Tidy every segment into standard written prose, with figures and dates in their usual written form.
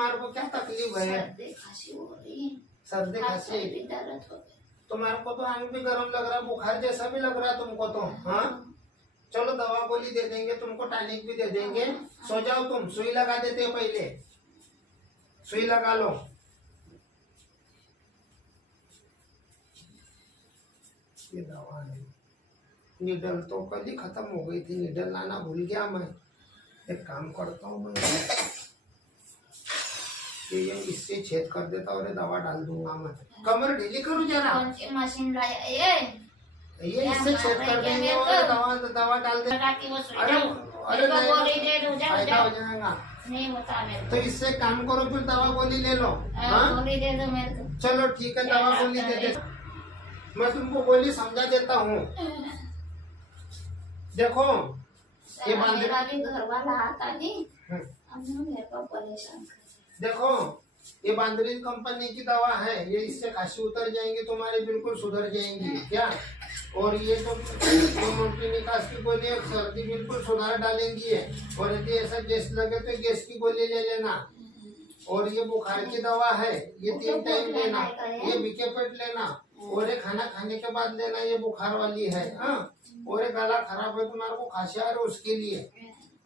तुम्हारे को क्या तकलीफ है? सर्दी खांसी हो रही है। सर्दी खांसी भी दर्द हो गया। तुम्हारे को तो आंग भी गर्म लग रहा है, बुखार जैसा भी लग रहा है तुमको तो। हाँ चलो दवा गोली दे देंगे तुमको, टॉनिक भी दे देंगे। सो जाओ तुम, सुई लगा देते हैं पहले, सुई लगा लो। ये दवा है, निडल तो कल ही खत्म हो गई थी, निडल लाना भूल गया मैं। एक काम करता हूँ मैं, ये इससे छेद कर देता और दवा डाल दूंगा मैं। कमर ढीली करूँ जरा, कौन सी मशीन लाया ये इससे छेद कर देंगे और दवा डाल दे। अरे फायदा हो जाएगा। नहीं बता मेरे तो इससे काम करो, फिर दवा गोली ले लो। गोली दे दो मेरे को। चलो ठीक है, दवा गोली दे दे। मैं तुमको गोली समझा देता हूँ। देखो ये मेरा भी घर वाला आता नहीं, अब मेरे को परेशान कर। देखो ये बांद्रीन कंपनी की दवा है, ये इससे खांसी उतर जाएंगी तुम्हारी, बिल्कुल सुधर जाएंगी क्या। और ये तो मोटी निकास की गोली है, सर्दी बिल्कुल सुधार डालेंगी है। और यदि ऐसा गैस लगे तो गैस की गोली ले लेना। और ये बुखार की दवा है, ये 3 टाइम लेना, ये बीके पेट लेना, और ये खाना खाने के बाद लेना, ये बुखार वाली है। हाँ और ये गला खराब है तुम्हारे को, खांसी आ रही है उसके लिए।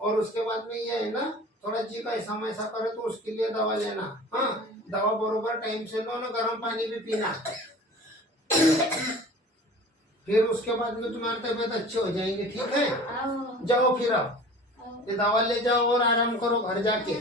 और उसके बाद में ये है ना, थोड़ा जी का ऐसा मैसा करे तो उसके लिए दवा लेना। हाँ दवा बरोबर टाइम से लो ना, गर्म पानी भी पीना। फिर उसके बाद में तुम्हारी तबीयत अच्छी हो जाएगी। ठीक है, जाओ फिर अब ये दवा ले जाओ और आराम करो घर जाके।